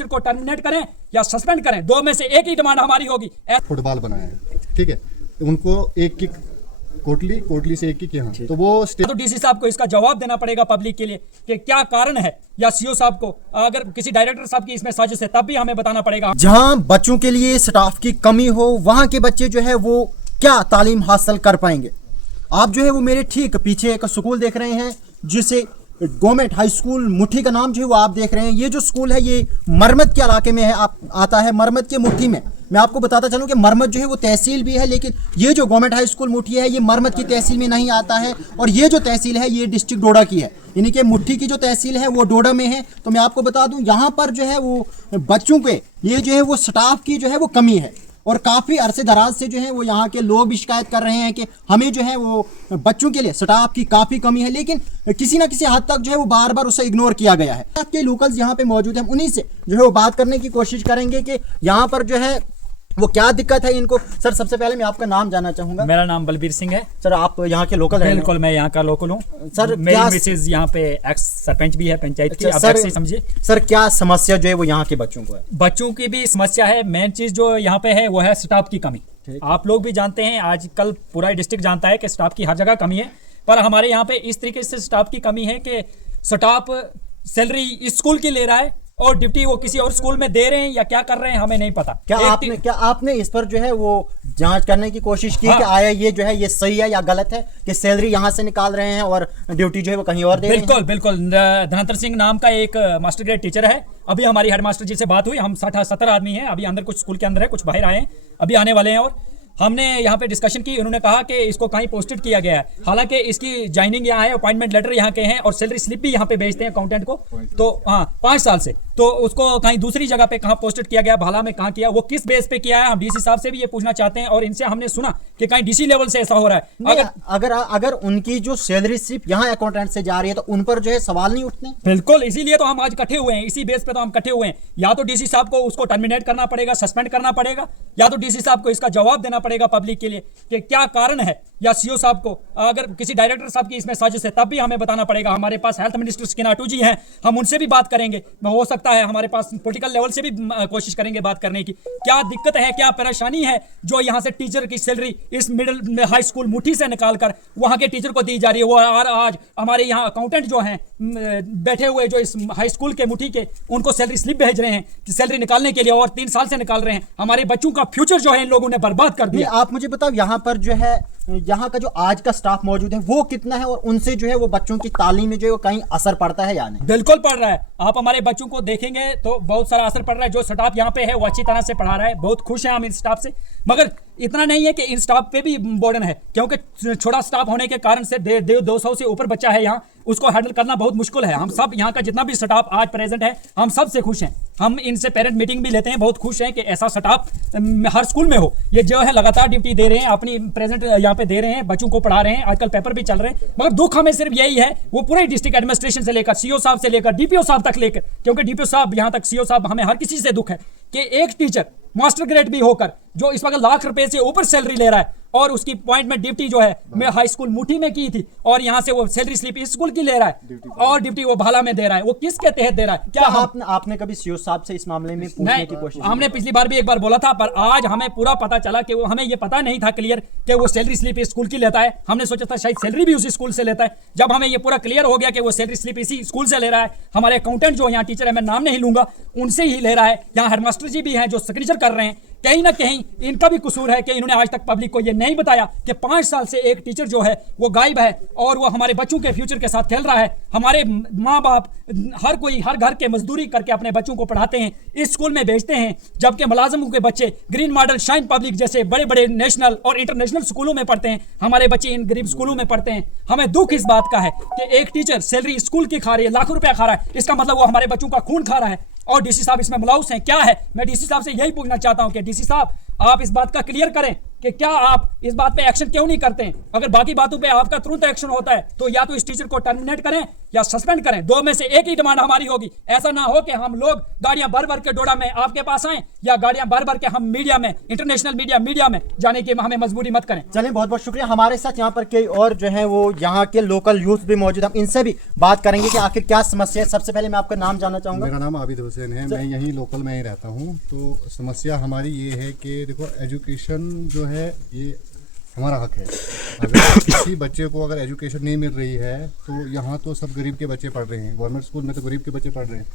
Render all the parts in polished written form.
Teacher को terminate करें या सस्पेंड करें, दो में से एक ही डिमांड हमारी होगी। फुटबॉल बनाया है, ठीक है, उनको एक किक कोटली से एक किक यहाँ, तो वो तो डीसी साहब को इसका जवाब देना पड़ेगा पब्लिक के लिए कि क्या कारण है, या सीओ साहब को, अगर किसी डायरेक्टर साहब की इसमें साजिश है तब भी हमें बताना पड़ेगा। जहां बच्चों के लिए स्टाफ की कमी हो वहां के बच्चे जो है वो क्या तालीम हासिल कर पाएंगे। आप जो है वो मेरे ठीक पीछे एक स्कूल देख रहे हैं जिसे गवर्नमेंट हाई स्कूल मुट्ठी का नाम जो है वो आप देख रहे हैं। ये जो स्कूल है ये मरमत के इलाके में है, आप आता है मरमत के मुट्ठी में। मैं आपको बताता चलूं कि मरमत जो है वो तहसील भी है, लेकिन ये जो गवर्नमेंट हाई स्कूल मुट्ठी है ये मरमत की तहसील में नहीं आता है, और ये जो तहसील है ये डिस्ट्रिक्ट डोडा की है, यानी कि मुट्ठी की जो तहसील है वो डोडा में है। तो मैं आपको बता दूं यहाँ पर जो है वो बच्चों के ये जो है वो स्टाफ की जो है वो कमी है, और काफ़ी अरसे दराज से जो है वो यहाँ के लोग भी शिकायत कर रहे हैं कि हमें जो है वो बच्चों के लिए स्टाफ की काफ़ी कमी है, लेकिन किसी ना किसी हद तक जो है वो बार बार उसे इग्नोर किया गया है। आपके लोकल्स यहाँ पे मौजूद हैं, उन्हीं से जो है वो बात करने की कोशिश करेंगे कि यहाँ पर जो है वो क्या दिक्कत है इनको। सर सबसे पहले मैं आपका नाम जानना चाहूंगा। मेरा नाम बलबीर सिंह है। सर आप यहाँ के लोकल हैं? बिल्कुल, मैं यहाँ का लोकल हूँ सर। मेरी मिसेज यहाँ पे एक्स सरपंच भी है पंचायत की, आप ऐसे समझिए। सर क्या समस्या जो है वो यहाँ के बच्चों को है? बच्चों की भी समस्या है, मेन चीज जो यहाँ पे है वो है स्टाफ की कमी। आप लोग भी जानते हैं, आजकल पूरा डिस्ट्रिक्ट जानता है कि स्टाफ की हर जगह कमी है, पर हमारे यहाँ पे इस तरीके से स्टाफ की कमी है कि स्टाफ सैलरी स्कूल की ले रहा है और ड्यूटी वो किसी और स्कूल में दे रहे हैं या क्या कर रहे हैं हमें नहीं पता। क्या आपने इस पर जो है वो जांच करने की कोशिश की? हाँ। कि आया ये जो है ये सही है या गलत है कि सैलरी यहाँ से निकाल रहे हैं और ड्यूटी जो है वो कहीं और दे रहे हैं? बिल्कुल बिल्कुल। धनंतर सिंह नाम का एक मास्टर ग्रेड टीचर है। अभी हमारी हेड मास्टर जी से बात हुई, हम 60-70 आदमी हैं अभी अंदर, कुछ स्कूल के अंदर है, कुछ बाहर आए हैं, अभी आने वाले हैं, और हमने यहाँ पे डिस्कशन की। उन्होंने कहा कि इसको कहीं पोस्टेड किया गया है, हालांकि इसकी ज्वाइनिंग यहाँ है, अपॉइंटमेंट लेटर यहाँ के हैं और सैलरी स्लिप भी यहाँ पे भेजते हैं अकाउंटेंट को, तो हाँ 5 साल से, तो उसको कहीं दूसरी जगह पे कहाँ पोस्टेड किया गया, भाला में कहाँ किया, वो किस बेस पे किया है, हम डीसी साहब से भी ये पूछना चाहते हैं। और इनसे हमने सुना कि कहीं डीसी लेवल से ऐसा हो रहा है। अगर उनकी जो सैलरी स्लिप यहाँ अकाउंटेंट से जा रही है तो उन पर जो है सवाल नहीं उठते? बिल्कुल, इसीलिए तो हम आज इकट्ठे हुए हैं, इसी बेस पे तो हम इकट्ठे हुए हैं। या तो डीसी साहब को उसको टर्मिनेट करना पड़ेगा, सस्पेंड करना पड़ेगा, या तो डीसी साहब को इसका जवाब देना पड़ेगा पब्लिक के लिए कि क्या कारण है, या सीओ साहब को, अगर किसी डायरेक्टर साहब की इसमें साजिश है तब भी हमें बताना पड़ेगा। हमारे पास हेल्थ मिनिस्टर स्किनाटू जी हैं, हम उनसे भी बात करेंगे, हो सकता है हमारे पास पॉलिटिकल लेवल से भी कोशिश करेंगे बात करने की। क्या दिक्कत है, क्या परेशानी है जो यहाँ से टीचर की सैलरी इस मिडिल हाई स्कूल मुट्ठी से निकालकर वहाँ के टीचर को दी जा रही है। वो आज हमारे यहाँ अकाउंटेंट जो हैं बैठे हुए, जो इस हाई स्कूल के मुट्ठी के, उनको सैलरी स्लिप भेज रहे हैं कि सैलरी निकालने के लिए, और 3 साल से निकाल रहे हैं। हमारे बच्चों का फ्यूचर जो है इन लोगों ने बर्बाद कर दिया। आप मुझे बताओ यहाँ पर जो है यहाँ का जो आज का स्टाफ मौजूद है वो कितना है, और उनसे जो है वो बच्चों की तालीम में जो है वो कहीं असर पड़ता है या नहीं? बिल्कुल पड़ रहा है। आप हमारे बच्चों को देखेंगे तो बहुत सारा असर पड़ रहा है। जो स्टाफ यहाँ पे है वो अच्छी तरह से पढ़ा रहा है, बहुत खुश हैं हम इन स्टाफ से, मगर इतना नहीं है कि इन स्टाफ पे भी बर्डन है, क्योंकि छोटा स्टाफ होने के कारण से 200 से ऊपर बच्चा है यहाँ, उसको हैंडल करना बहुत मुश्किल है। हम सब यहाँ का जितना भी स्टाफ आज प्रेजेंट है, हम सब से खुश हैं। हम इनसे पेरेंट मीटिंग भी लेते हैं, बहुत खुश हैं कि ऐसा स्टाफ हर स्कूल में हो। ये जो है लगातार ड्यूटी दे रहे हैं, अपनी प्रेजेंट यहाँ पे दे रहे हैं, बच्चों को पढ़ा रहे हैं, आजकल पेपर भी चल रहे हैं। मगर दुख हमें सिर्फ यही है, वो पूरे डिस्ट्रिक्ट एडमिनिस्ट्रेशन से लेकर सीओ साहब से लेकर डीपीओ साहब तक लेकर, क्योंकि डीपीओ साहब यहाँ तक सीओ साहब, हमें हर किसी से दुख है कि एक टीचर मास्टर ग्रेड भी होकर जो इस वक्त लाख रुपए से ऊपर सैलरी ले रहा है, और उसकी अपॉइंटमेंट ड्यूटी जो है मैं हाई स्कूल मुट्ठी में की थी, और यहाँ से वो सैलरी स्लिप इस स्कूल की ले रहा है और ड्यूटी वो भाला में दे रहा है। वो किसके तहत दे रहा है? क्या आपने कभी सीओ साहब से इस मामले में पूछने की कोशिश? हमने पिछली बार भी एक बार बोला था, पर आज हमें पूरा पता चला कि वो, हमें ये पता नहीं था क्लियर कि वो सैलरी स्लिप इस स्कूल की लेता है। हमने सोचा था शायद सैलरी भी उसी स्कूल से लेता है। जब हमें ये पूरा क्लियर हो गया कि वो सैलरी स्लिप इसी स्कूल से ले रहा है, हमारे अकाउंटेंट जो यहाँ टीचर है, मैं नाम नहीं लूंगा, उनसे ही ले रहा है। यहाँ हेडमास्टर जी भी हैं जो सिग्नेचर कर रहे हैं। कहीं ना कहीं इनका भी कसूर है कि इन्होंने आज तक पब्लिक को ये नहीं बताया कि 5 साल से एक टीचर जो है वो गायब है और वो हमारे बच्चों के फ्यूचर के साथ खेल रहा है। हमारे माँ बाप हर कोई हर घर के मजदूरी करके अपने बच्चों को पढ़ाते हैं, इस स्कूल में भेजते हैं, जबकि मुलाजमों के बच्चे ग्रीन मॉडल, शाइन पब्लिक जैसे बड़े बड़े नेशनल और इंटरनेशनल स्कूलों में पढ़ते हैं। हमारे बच्चे इन गरीब स्कूलों में पढ़ते हैं। हमें दुख इस बात का है कि एक टीचर सैलरी स्कूल की खा रही है, लाखों रुपया खा रहा है, इसका मतलब वो हमारे बच्चों का खून खा रहा है। और डीसी साहब इसमें मुलौस हैं, क्या है? मैं डीसी साहब से यही पूछना चाहता हूं कि डीसी साहब आप इस बात का क्लियर करें कि क्या आप इस बात पे एक्शन क्यों नहीं करते हैं? अगर बाकी बातों पे आपका तुरंत एक्शन होता है तो या तो इस टीचर को टर्मिनेट करें या सस्पेंड करें। दो में से एक ही डिमांड हमारी होगी। ऐसा ना हो कि हम लोग गाड़ियां भर भर के डोडा में आपके पास आए या गाड़ियां भर भर के हम मीडिया में, इंटरनेशनल मीडिया में जाने की हमें मजबूरी मत करें। चलिए, बहुत बहुत शुक्रिया। हमारे साथ यहाँ पर कई और जो है वो यहाँ के लोकल यूथ भी मौजूद हैं, हम इनसे भी बात करेंगे कि आखिर क्या समस्या है। सबसे पहले मैं आपका नाम जानना चाहूँगा। मेरा नाम आबिद हुसैन है, मैं यहीं लोकल में ही रहता हूँ। तो समस्या हमारी ये है कि देखो, एजुकेशन जो है ये हमारा हक है। अगर किसी बच्चे को अगर एजुकेशन नहीं मिल रही है तो यहाँ तो सब गरीब के बच्चे पढ़ रहे हैं, गवर्नमेंट स्कूल में तो गरीब के बच्चे पढ़ रहे हैं।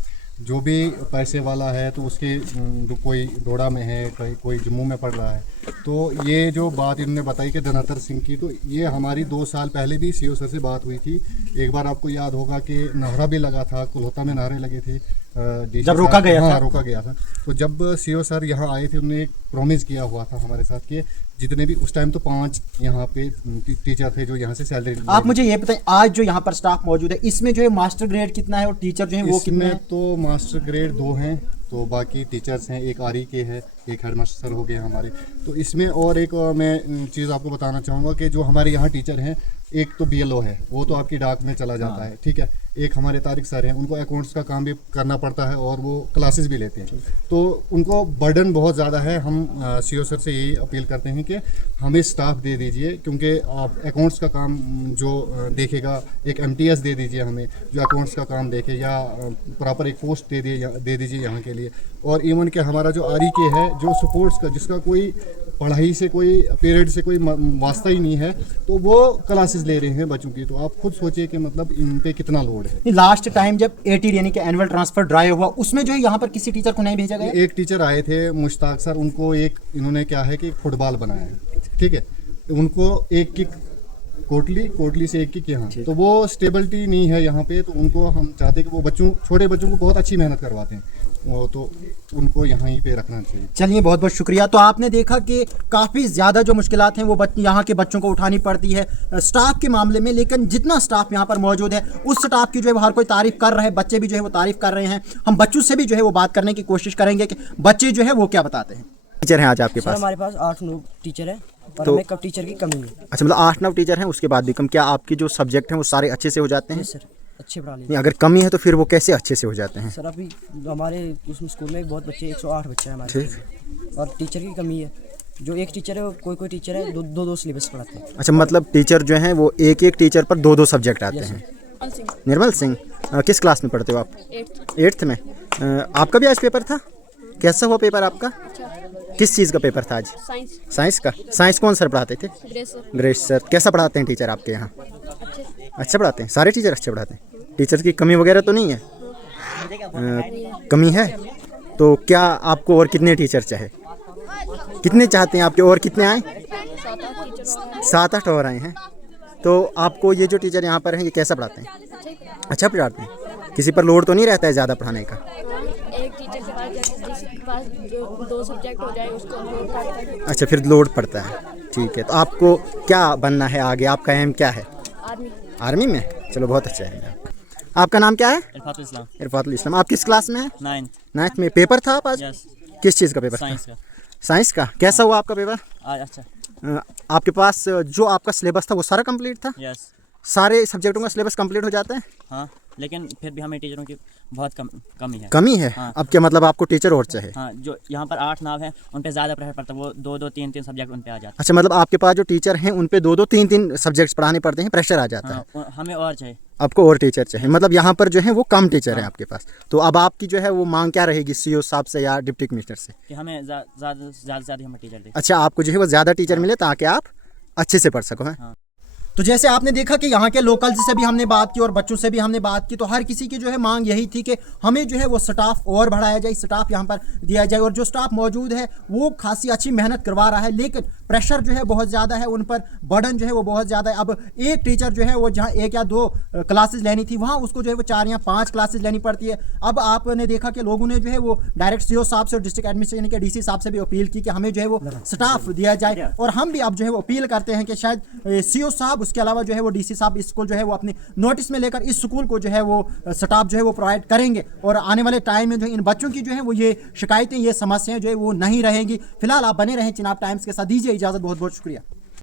जो भी पैसे वाला है तो उसके जो कोई डोडा में है, कोई जम्मू में पढ़ रहा है। तो ये जो बात इन्होंने बताई कि धनहतर सिंह की, तो ये हमारी 2 साल पहले भी सीओ सर से बात हुई थी। एक बार आपको याद होगा कि नाहरा भी लगा था, कुल्होता में नारे लगे थे जब रोका गया था। हाँ, रोका गया था। तो जब सीओ सर यहाँ आए थे, उन्होंने एक प्रॉमिस किया हुआ था हमारे साथ कि जितने भी उस टाइम तो 5 यहाँ पे टीचर थे जो यहाँ से सैलरी। आप मुझे ये बताएं, आज जो यहाँ पर स्टाफ मौजूद है इसमें जो है मास्टर ग्रेड कितना है और टीचर जो है वो कितने हैं? तो मास्टर ग्रेड 2 हैं, तो बाकी टीचर्स हैं, एक आरई के है, एक हेडमास्टर सर हो गए हमारे। तो इसमें और एक मैं चीज़ आपको बताना चाहूँगा कि जो हमारे यहाँ टीचर हैं, एक तो बीएलओ है, वो तो आपकी डाक में चला जाता है, ठीक है। एक हमारे तारिक सर हैं, उनको अकाउंट्स का काम भी करना पड़ता है और वो क्लासेस भी लेते हैं। तो उनको बर्डन बहुत ज़्यादा है। हम सीओ सर से यही अपील करते हैं कि हमें स्टाफ दे दीजिए, क्योंकि आप अकाउंट्स का काम जो देखेगा, एक एमटीएस दे दीजिए हमें जो अकाउंट्स का काम देखे, या प्रॉपर एक पोस्ट दे दीजिए यहाँ के लिए। और इवन कि हमारा जो आरई के है, जो सपोर्ट्स का, जिसका कोई पढ़ाई से, कोई पीरियड से कोई वास्ता ही नहीं है, तो वो क्लासेस ले रहे हैं बच्चों की। तो आप खुद सोचिए कि मतलब इन पे कितना लोड है। लास्ट टाइम जब एटी यानी कि एनुअल ट्रांसफर ड्राइव हुआ, उसमें जो है यहाँ पर किसी टीचर को नहीं भेजा गया। एक टीचर आए थे मुश्ताक सर, उनको एक इन्होंने क्या है कि फुटबॉल बनाया है, ठीक है। उनको एक किक कोटली से एक किक यहाँ, तो वो स्टेबिलिटी नहीं है यहाँ पे। तो उनको हम चाहते हैं कि वो छोटे बच्चों को बहुत अच्छी मेहनत करवाते हैं, वो तो उनको यहाँ ही पे रखना चाहिए। चलिए, बहुत बहुत शुक्रिया। तो आपने देखा कि काफ़ी ज़्यादा जो मुश्किलात हैं वो यहाँ के बच्चों को उठानी पड़ती है स्टाफ के मामले में। लेकिन जितना स्टाफ यहाँ पर मौजूद है, उस स्टाफ की जो है वो हर कोई तारीफ़ कर रहा है, बच्चे भी जो है वो तारीफ़ कर रहे हैं। हम बच्चों से भी जो है वो बात करने की कोशिश करेंगे कि बच्चे जो है वो क्या बताते हैं। टीचर हैं आज आपके पास? हमारे पास 8-9 टीचर है और तो हमें कब टीचर की कमी है। अच्छा, मतलब 8-9 टीचर हैं, उसके बाद भी कम? क्या आपके जो सब्जेक्ट हैं वो सारे अच्छे से हो जाते हैं? सर अच्छे पढ़ा लेते नहीं, अगर कमी है तो फिर वो कैसे अच्छे से हो जाते हैं? सर अभी हमारे उस स्कूल में बहुत बच्चे 108 बच्चे हैं हमारे, और टीचर की कमी है। जो एक टीचर है, कोई टीचर है दो सिलेबस पढ़ाते हैं। अच्छा, मतलब टीचर जो हैं वो एक टीचर पर 2 सब्जेक्ट आते हैं। निर्मल सिंह, किस क्लास में पढ़ते हो आप? 8th में। आपका भी आज पेपर था? कैसा हुआ पेपर आपका? किस चीज़ का पेपर था आज? साइंस का। साइंस कौन सर पढ़ाते थे? Grace sir. कैसा पढ़ाते हैं टीचर आपके यहाँ? अच्छा पढ़ाते हैं, सारे टीचर अच्छे पढ़ाते हैं। टीचर की कमी वगैरह तो नहीं है? कमी है तो क्या आपको और कितने टीचर चाहे? कितने चाहते हैं आपके, और कितने आए? 7-8 और आए हैं। तो आपको ये जो टीचर यहाँ पर हैं ये कैसा पढ़ाते हैं? अच्छा पढ़ाते हैं। किसी पर लोड तो नहीं रहता है ज़्यादा पढ़ाने का? एक टीचर के पास जिसके पास जो 2 सब्जेक्ट हो जाए उसको लोड पड़ता है। अच्छा, फिर लोड पड़ता है, ठीक है। तो आपको क्या बनना है आगे? आपका एम क्या है? आर्मी में। चलो, बहुत अच्छा है। आपका नाम क्या है? इरफातुल इस्लाम। आप किस क्लास में हैं? 9th में। पेपर था आप आज? किस चीज़ का पेपर? साइंस का। कैसा हुआ आपका पेपर आज? अच्छा। आपके पास जो आपका सिलेबस था वो सारा कंप्लीट था? यस। सारे सब्जेक्टों का सिलेबस कंप्लीट हो जाता है? हाँ, लेकिन फिर भी हमें टीचरों की बहुत कमी है। कमी है? हाँ। अब क्या मतलब आपको टीचर और चाहिए? हाँ, जो यहाँ पर 8-9 है उन पे ज़्यादा प्रेशर पड़ता है, वो 2-2, 3-3 सब्जेक्ट उन पे आ जाते हैं। अच्छा, मतलब आपके पास जो टीचर हैं उन पे 2-2, 3-3 सब्जेक्ट्स पढ़ाने पड़ते हैं, प्रेशर आ जाता है। हाँ, हमें और चाहिए। आपको और टीचर चाहिए, मतलब यहाँ पर जो है वो कम टीचर हैं आपके पास। तो अब आपकी जो है वो मांग क्या रहेगी सीओ साहब से या डिप्टी कमिश्नर से? कि हमें ज़्यादा हमें टीचर दे। अच्छा, आपको जो है वो ज़्यादा टीचर मिले ताकि आप अच्छे से पढ़ सको। है हाँ। तो जैसे आपने देखा कि यहाँ के लोकल्स से भी हमने बात की और बच्चों से भी हमने बात की, तो हर किसी की जो है मांग यही थी कि हमें जो है वो स्टाफ और बढ़ाया जाए, स्टाफ यहाँ पर दिया जाए। और जो स्टाफ मौजूद है वो खासी अच्छी मेहनत करवा रहा है, लेकिन प्रेशर जो है बहुत ज़्यादा है उन पर, बर्डन जो है वो बहुत ज़्यादा है। अब एक टीचर जो है वो जहाँ 1 या 2 क्लासेस लेनी थी, वहाँ उसको जो है वो 4 या 5 क्लासेस लेनी पड़ती है। अब आपने देखा कि लोगों ने जो है वो डायरेक्ट सीओ साहब से और डिस्ट्रिक्ट एडमिनिस्ट्रेशन के डीसी साहब से भी अपील की कि हमें जो है वो स्टाफ दिया जाए। और हम भी अब जो है वो अपील करते हैं कि शायद सीओ साहब, उसके अलावा जो है वो डीसी साहब इस स्कूल जो है वो अपने नोटिस में लेकर इस स्कूल को जो है वो स्टाफ जो है वो प्रोवाइड करेंगे, और आने वाले टाइम में जो है इन बच्चों की जो है वो ये शिकायतें, ये समस्याएं जो है वो नहीं रहेंगी। फिलहाल आप बने रहें चिनाब टाइम्स के साथ। दीजिए इजाज़त, बहुत बहुत शुक्रिया।